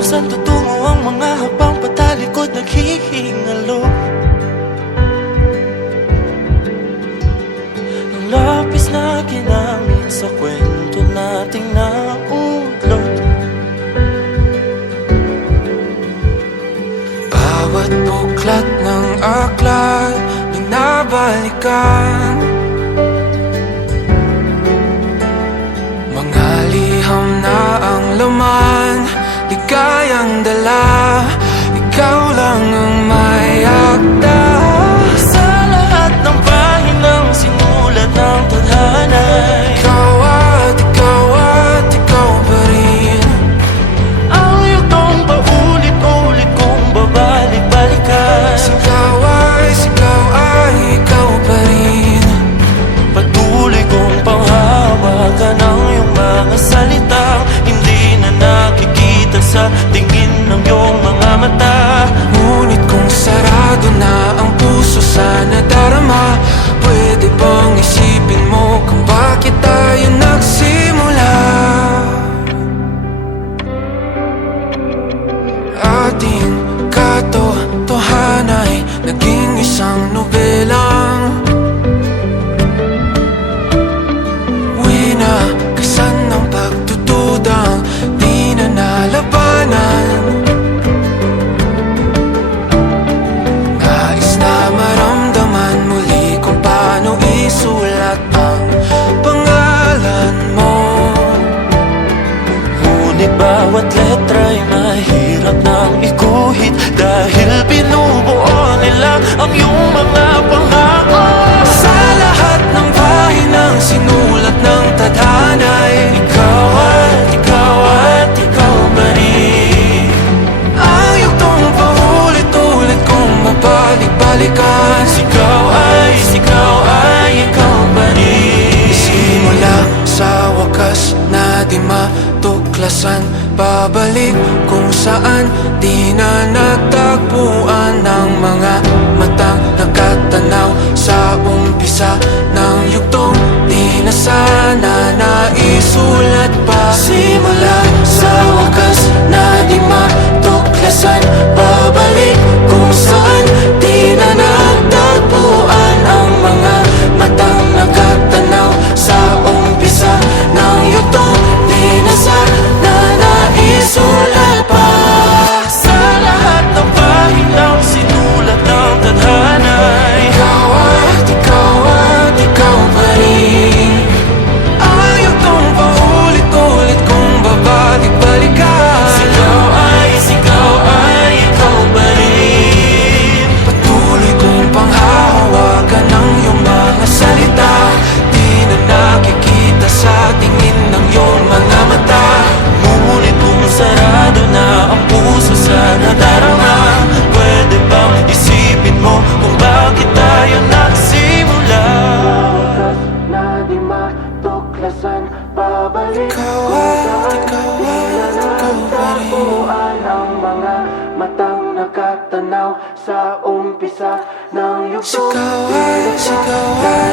Saan tutungo ang mga habang patalikod naghihingalo? Ang lapis na ginamit sa kwento nating naulot. Bawat buklat ng aklat binabalikan, mga liham na ang laman, ligayang dala, ikaw lang ang may akda. Sa lahat ng pahinang sinulat ng tadhana, ikaw at ikaw pa rin. Ang yugtong paulit-ulit kong babalik-balikan. Sigaw ay ikaw pa rin. Patuloy kong panghawakan ang iyong mga salitang hindi na nakikita sa tingin ng iyong mga mata. Ngunit kung sarado na ang puso sa nadarama, pwede bang isipin mo kung bakit tayo nagsimula? Ating katotohanay naging isang nobelang winakasan ng pagtutudang di na nalabanan. Nais na maramdaman muli kung paano isulat ang pangalan mo. Ngunit bawat letra'y mahirap nang iguhit, dahil binubuo nila ang iyong mga pangako. Sa lahat ng pahinang sinulat ng tadhana'y ikaw at ikaw pa rin. Ang yugtong paulit-ulit kong mabalik-balikan. Sigaw ay ikaw pa rin. Simula sa wakas na di matuklasan, babalik kung saan di na natagpuan ng mga matang nakatanaw sa umpisa ng yugtong di na sana naisulat pa. Simula sa wakas na di matuklasan, babalik kung saan di na natagpuan ang mga matang nakatanaw sa umpisa ng yugtong di na sana naisulat pa. Sa lahat ng pahinang sinulat ng tadhana, ikaw at ikaw pa rin. Ang yugtong paulit-ulit kong babalik-balikan. Sigaw ay ikaw pa rin. Patuloy kong panghahawakan ang iyong mga salita, di na nakikita sa tingin ng iyong mga mata. Ngunit kung sarado na ang puso sa nadarama, pwede bang isipin mo kung bakit tayo nagsimula? Na di matuklasan, babalik ikaw pa rin. Ang mga matang nakatanaw sa umpisa ng yugtong. Sigaw ay